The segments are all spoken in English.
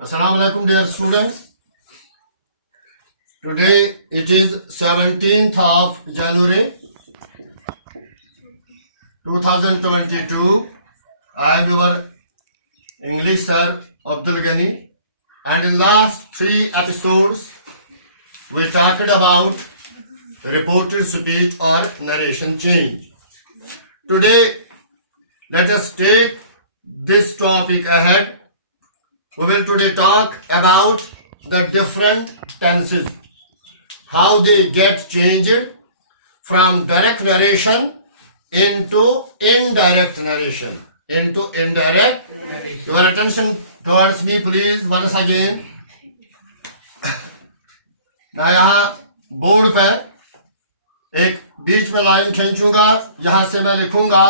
Assalamu alaikum dear students. Today it is 17th of January 2022. I am your English sir Abdul Ghani, and in last 3 episodes we talked about reported speech or narration change. Today let us take this topic ahead. We will today talk about the different tenses, how they get changed from direct narration into indirect narration. Your attention towards me please once again. मैं यहाँ board पर एक बीच में line खींचूंगा, यहाँ से मैं लिखूंगा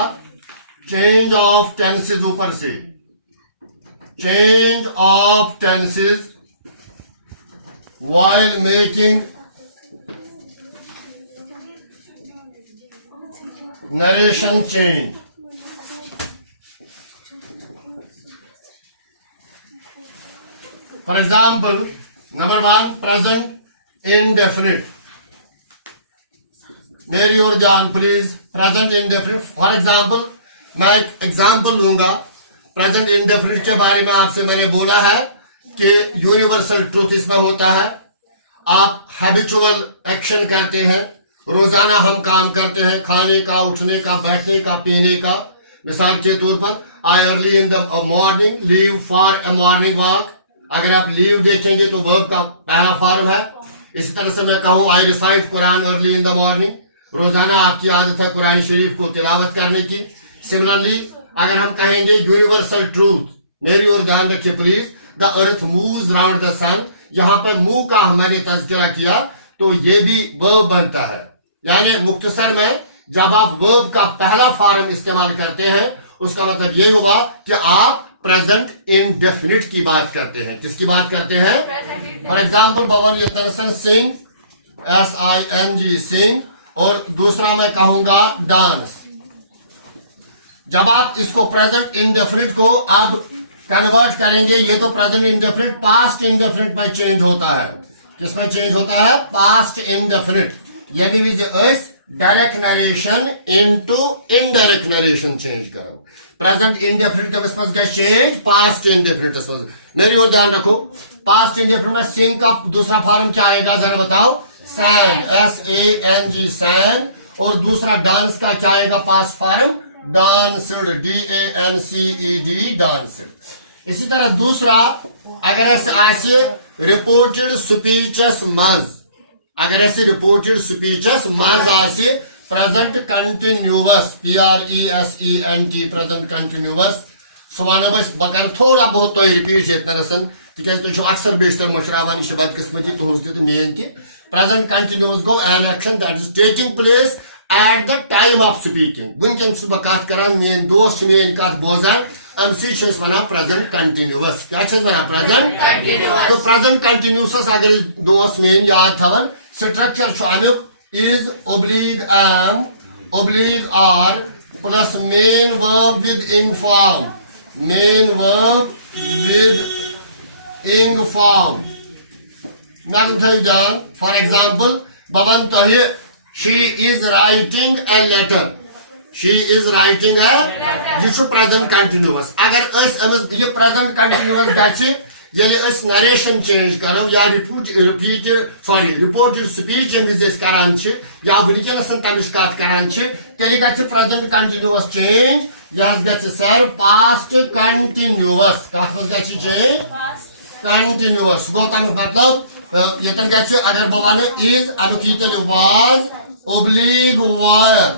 change of tenses ऊपर से, change of tenses while making narration change. For example, number 1, present indefinite. मेरी ओर ध्यान please. Present indefinite. For example मैं एक एग्जाम्पल लूंगा. प्रेजेंट इंडेफिनिट के बारे में आपसे मैंने बोला है कि यूनिवर्सल ट्रूथ इसमें होता है. आप हैबिचुअल एक्शन करते हैं, रोजाना हम काम करते हैं, खाने का, उठने का, बैठने का, पीने का. मिसाल के तौर पर I early in the morning leave for a morning walk. अगर आप लीव देखेंगे तो वर्ब का पहला फॉर्म है. इसी तरह से मैं कहूँ I recite Quran early in the morning. रोजाना आपकी आदत है कुरान शरीफ को तिलावत करने की. सिमिलरली अगर हम कहेंगे यूनिवर्सल ट्रूथ, मेरी ओर ध्यान रखिए please, the earth moves round the sun. यहाँ पर मूव का मैंने तज़किरा किया तो ये भी वर्ब बनता है. यानी मुख्तसर में जब आप वर्ब का पहला फॉर्म इस्तेमाल करते हैं उसका मतलब ये हुआ कि आप प्रेजेंट इंडेफिनिट की बात करते हैं. किसकी बात करते हैं? For example Babar यतरसन Singh, SING सिंग. और दूसरा मैं कहूंगा डांस. जब आप इसको प्रेजेंट इंडेफिनिट को अब कन्वर्ट करेंगे, ये तो प्रेजेंट इंडेफिनिट पास्ट इंडेफिनिट में चेंज होता है. किसमें चेंज होता है? Past indefinite. ये भी direct narration into indirect narration change करो. प्रेजेंट इंडेफिनिट का इसमें क्या चेंज? Past indefinite. मेरी ओर ध्यान रखो. पास्ट इंडेफिनिट में सिंग का दूसरा फॉर्म क्या आएगा जरा बताओ? सैंग, SANG सैंग. और दूसरा डांस का क्या आएगा पास्ट फॉर्म? डांसड, DANCED डांसड. इसी तरह दूसरा अगर ऐसे रिपोर्टेड स्पीचेस मंज, अगर ऐसे रिपोर्टेड स्पीचेस मंज आसे present continuous, PRESENT present continuous. सुबह बकर थोड़ा बहुत तो रिपीट इतना तिकाज तुम अक्सर बेशतर मशरावान यह बदकिस्मती तुज तेन कि present continuous go an action that is taking place at the time of speaking. वनकन बह कत कर, मेन दोस्त मेन कत बोजान, अम सत वन प्रेजेंट कंटिन्यूअस. क्या वन प्रेजेंट कंटिन्यूअस. तो प्रेजेंट कंटिन्यूअस अगर दोस्त मेन याद थवन स्ट्रक्चर अमुक is oblique am oblique are plus main verb with ing form, main verb with ing form. For example बवन तह she is writing a letter, she is writing a letter. This is present continuous. अगर ये present continuous गछि यदि अस narration change करो या reported speech जब करान छ या वनकनस तमिश कत करान छ तेल गछि present continuous change. यह गछि सर past continuous. कत गछि change continuous. गो तम मतलब यतन गछि अगर बवाने is अनुकीतल was oblique wire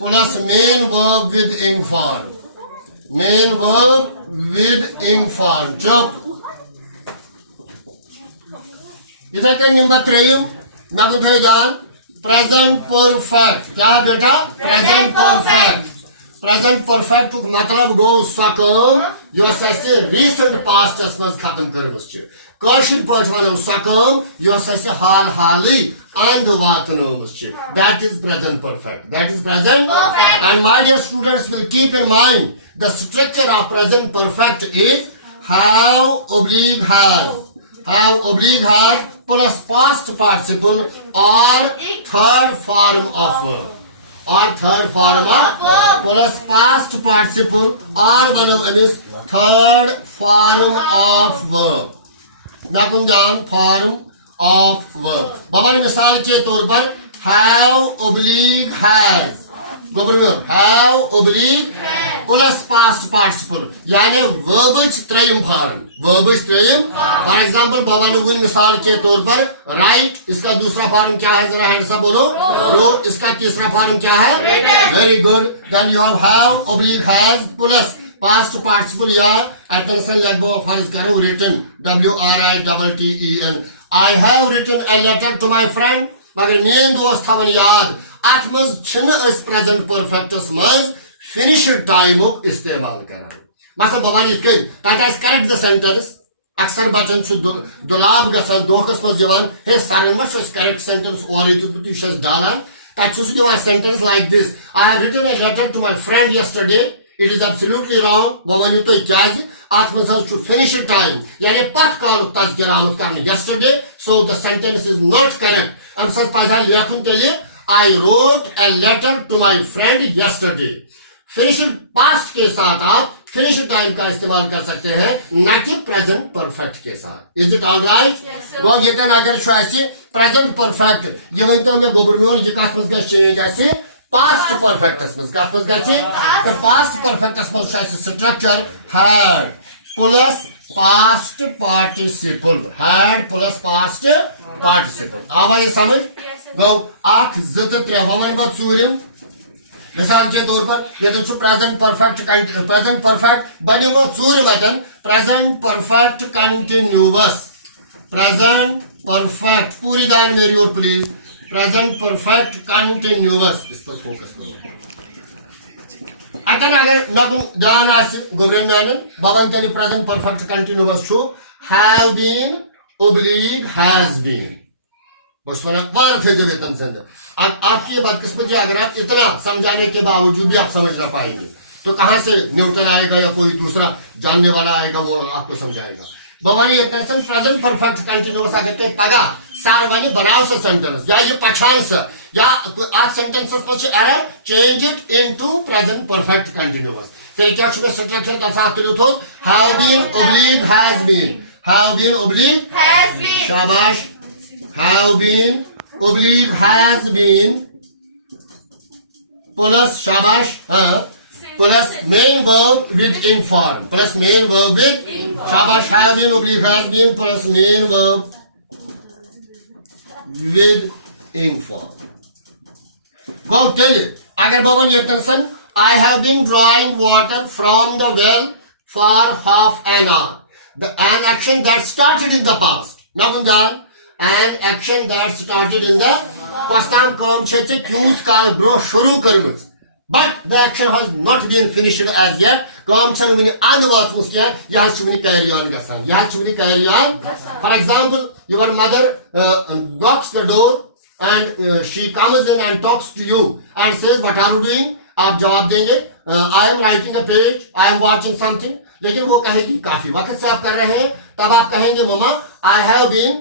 plus main verb with ing form, main verb with ing form. जब इधर का नंबर 3 मैं भेजान प्रेजेंट परफेक्ट. क्या बेटा? Present perfect. प्रेजेंट परफेक्ट मतलब गो सकम यस रीसेंट पास्टस मज खत्म करमस छ. कौशिल पट वनो सकम यस हाल हाली and Vatanomus. That is present perfect. That is present perfect. And my dear students will keep in mind the structure of present perfect is how oblique has plus past participle or third form of verb plus past participle or one of this third form of verb नाकुंजान form of verb बाबा ने मिसाल के तौर पर have oblique has गोबरमेंट have oblique plus past participle यानी verbage त्रयम form for example बाबा ने वही मिसाल के तौर पर राइट इसका दूसरा फॉर्म क्या है जरा हैंड से बोलो रोट इसका तीसरा फॉर्म क्या है very good then you have oblique has plus past participle या अटेंशन लगभग फर्ज करें written WRITTEN I have written a letter to my friend मगर मेन दोस्त थवन याद अत मज छन प्रेजेंट परफेक्टस मज फिनिश्ड टाइमुक इस्तेमाल करान मतलब बाबा ये करेक्ट द सेंटेंस अक्सर बचन दुलाब गसान दोखस मज हे सरन मज करेक्ट सेंटेंस और डालान तथा sentence like this I have written a letter to my friend yesterday it is absolutely wrong वो वनियो तो क्या अत मज फिनिश्ड टाइम यानी पत काल तस्कर आमद कर yesterday so the sentence is not correct अम सच पजा लेखन तेल I wrote a letter to my friend yesterday finished past के साथ आप फिनिश्ड टाइम का इस्तेमाल कर सकते हैं न कि प्रेजेंट परफेक्ट के साथ इज इट ऑल राइट वो ये अगर प्रेजेंट परफेक्ट ये वन मे गोबर ये कत मज गैसे पास्ट परफेक्टस मज कत मज ग पास्ट परफेक्टस मज structure had plus past participle had plus past participle आवा ये समझ गो अख ज त्रे वन बह चूरिम मिसाल के तौर पर ये प्रेजेंट परफेक्ट बनो वो चूर वतन present perfect continuous present perfect पूरी दान मेरी और प्लीज प्रेजेंट परफेक्ट कंटिन्यूअस इस पर फोकस करो अतन अगर नगुन दान गोब्रेन नान बवन तेल प्रेजेंट परफेक्ट कंटिन्यूअस छु have been oblique has been बस वार थे जब वेतन संद आपकी ये बदकिस्मती अगर आप इतना समझाने के बावजूद भी आप समझ ना पाएंगे तो कहां से न्यूटन आएगा या कोई दूसरा जानने वाला आएगा वो आपको समझाएगा भवानी इतने प्रेजेंट परफेक्ट कंटिन्यूअस अगर के पगा सार वानी बनाओ से सेंटेंस या ये पहचान से या आप सेंटेंसेस पर error change it into present perfect continuous फिर क्या छुपे स्ट्रक्चर तथा तुलुत हो have been oblique has been have been oblique has been शाबाश have been oblique has been plus shabash plus main verb with in form plus main verb with shabash have been oblique has been plus main verb with in form go tell it agar baban yetansan I have been drawing water from the well for half an hour an action that started in the past namundan an action that started in the Pastan काम छे cues काल bro शुरू करमस but the action has not been finished as yet काम छन money आद वात मुस्किया या छुनी carry on गसन या छुनी carry on for example your mother knocks the door and she comes in and talks to you and says what are you doing आप जवाब देंगे I am writing a page I am watching something लेकिन वो कहेगी काफी वक्त से आप कर रहे हैं तब आप कहेंगे mamma I have been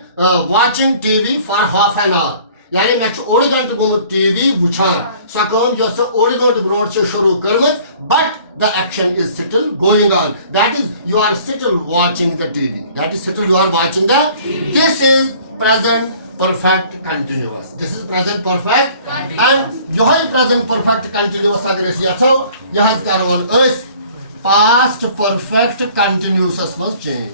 watching TV for half an hour यानी मैं ओड घंटे गुम टीवी वुछान सो कम जो ओड घंटे ब्रोड से शुरू करमत but the action is still going on that is you are still watching the TV that is still you are watching the this is present perfect continuous this is present perfect and जो है present perfect continuous अगर इस याचो यह करवन इस past perfect continuous must change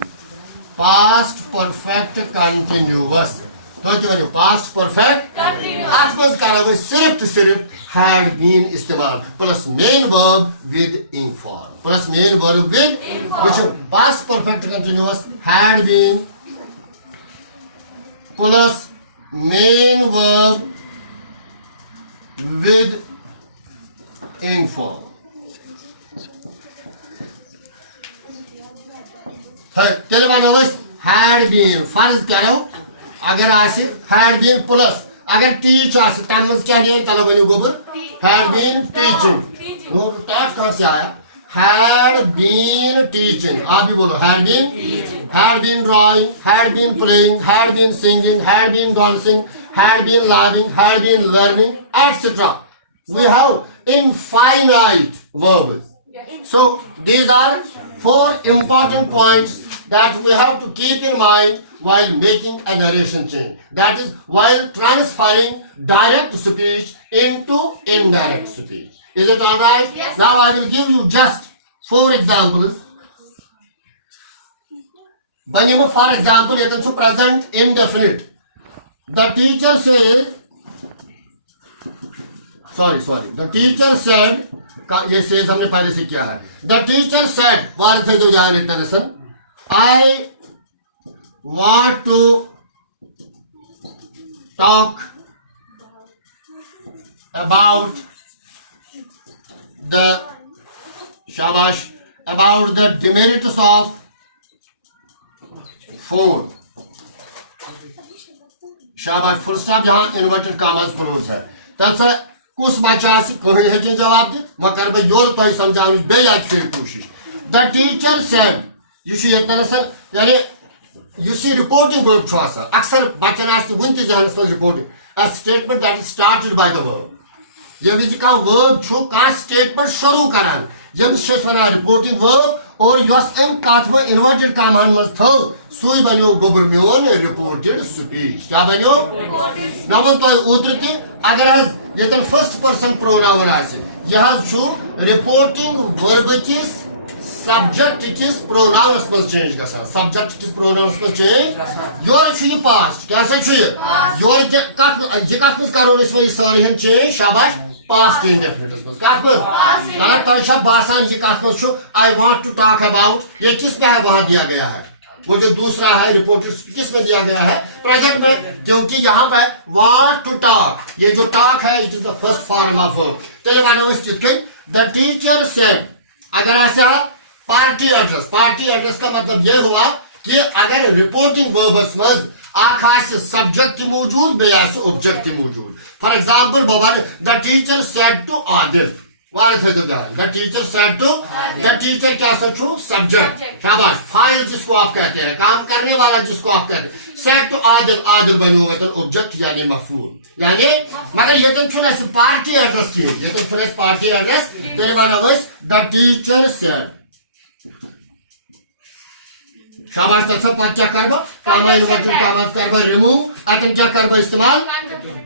past perfect continuous तो जो है past perfect continuous आज मत करावे सिर्फ had been इस्तेमाल plus main verb with in form plus main verb with which past perfect continuous had been plus main verb with in form तेल had been फर्ज करो अगर आसिफ had been plus अगर teach आसिफ तन मज क्या नहीं तला बनी गोबर had been teaching वो taught कहां से आया had been teaching. आप भी बोलो, had been drawing, had been playing, had been singing, had been dancing, had been laughing, had been learning, etc. We have infinite verbs. So these are 4 important points that we have to keep in mind while making a narration change. That is, while transferring direct speech into indirect speech. Is it all right? Yes. Now I will give you just 4 examples. For example, it is present indefinite. The teacher says, the teacher said, ये says हमने पहले से किया है. The teacher said, वार्थ है जो यहाँ लिखना है सन, I want to talk about the shabash, about the demerits of phone. शाबाश, फुल स्टॉप जहां इन्वर्टेड कॉमास क्लोज है तब कुछ बच्चा कहीं है कि जवाब दे मगर बे योर तो समझाने बे याद फिर कोशिश. The teacher said you she इतना सर यानी यू सी रिपोर्टिंग वर्ब छ अक्सर बच्चन आस वन त जहां से reporting a statement that is started by the verb. ये विच का वर्ब छु का स्टेटमेंट शुरू करान जब शेष बना रिपोर्टिंग वर्ब और यस एम काथ में इन्वर्टेड कॉमान मस थो सुई बन्यो गोबर म्योन रिपोर्टेड स्पीच. क्या बन्यो नवन तो उतरती अगर हस ये तो फर्स्ट पर्सन प्रोनाउन आसे यह छु रिपोर्टिंग वर्ब किस सब्जेक्ट किस प्रोनाउन में चेंज गसा. सब्जेक्ट किस प्रोनाउन में चेंज योर छु ये पास्ट कैसे छु ये योर जे काथ करो इसमें सारी हम चेंज शाबाश पास्ट इंडेफिनिट में काथ में ना तो बासान जी काथ में छु I want to talk about ये किस में है वहां दिया गया है. वो जो दूसरा है रिपोर्टेड किस में दिया गया है प्रेजेंट में, क्योंकि यहाँ पे वांट टू टॉक ये जो टॉक है it is the first form of verb. चलिए मानो इस चीज के द टीचर सेड अगर ऐसा पार्टी एड्रेस का मतलब ये हुआ कि अगर रिपोर्टिंग वर्ब्स में आखास सब्जेक्ट मौजूद बेया से ऑब्जेक्ट मौजूद. फॉर एग्जांपल बाबा the teacher said to Adil the teacher said to the teacher क्या सचू सब्जेक्ट शाबाश. फाइल जिसको आप कहते हैं काम करने वाला जिसको आप कहते हैं सेड टू आदिल बनो वतन ऑब्जेक्ट यानी मफूल यानी मगर ये तो छुना पार्टी एड्रेस की ये तो छुना पार्टी एड्रेस तेरे माना बस द टीचर सेड शाबाश. तब सब पंचा करबो कामा इन्वर्टेड कॉमास करबो रिमूव अतन क्या करबो इस्तेमाल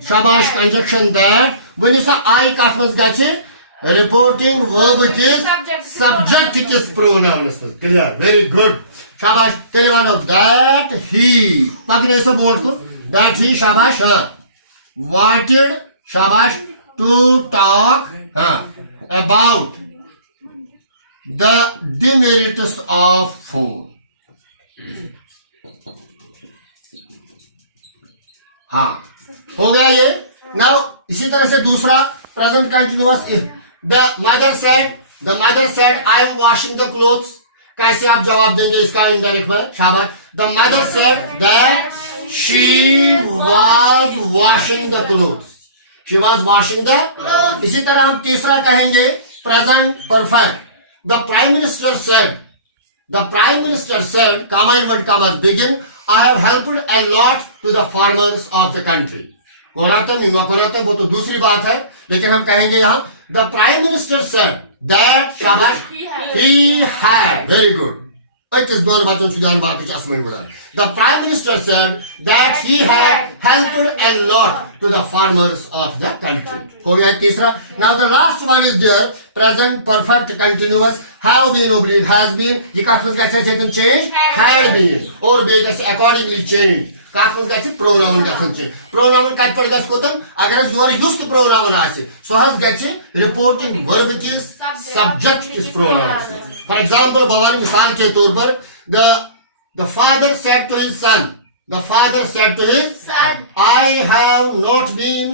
शाबाश conjunction that when you say I काफमस गाचे reporting verb is subject is pronoun. Clear? Very good. शाबाश. tell one of that he पकड़े सब बोर्ड को that he शाबाश wanted शाबाश to talk about the demerits of food. हाँ हो गया ये. नाउ इसी तरह से दूसरा present continuous the mother said I am washing the clothes. कैसे आप जवाब देंगे इसका इनडायरेक्ट में शाबाश. The mother said that she was washing the clothes. She was washing the clothes. इसी तरह हम तीसरा कहेंगे present perfect. The prime minister said comma inverted commas begin I have helped a lot to the farmers of the country. कोरातम वो तो दूसरी बात है लेकिन हम कहेंगे यहाँ the prime minister said that शाबाश he had very good. इस दोनों बातों सुधार बात कुछ असमय बोला. The prime minister said that he had helped a lot to the farmers of the country. हो गया तीसरा. Now the last one is there present perfect continuous have been oblique has been. ये काफी कैसे change had been और बे कैसे accordingly change काफी कैसे pronoun कैसे change. Pronoun क्या पड़ गया इसको तम अगर your used pronoun आसे so has कैसे reporting verb किस subject किस pronoun. For example बाबा ने मिसाल के तौर पर the father said to his son I have not been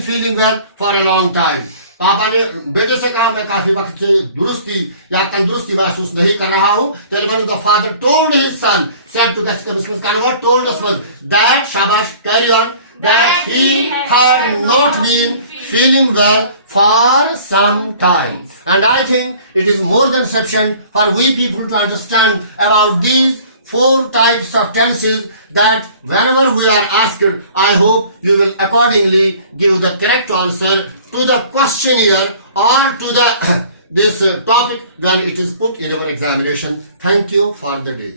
feeling well for a long time. पापा ने बेटे से कहा मैं काफी वक्त से दुरुस्ती या तंदुरुस्ती महसूस नहीं कर रहा हूँ. The father told his son said to convert told us that शाबाश carry on that he had not been feeling well for some time. And I think it is more than sufficient for we people to understand about these 4 types of tenses, that whenever we are asked, I hope you will accordingly give the correct answer to the questionnaire or to the this topic when it is put in our examination. Thank you for the day.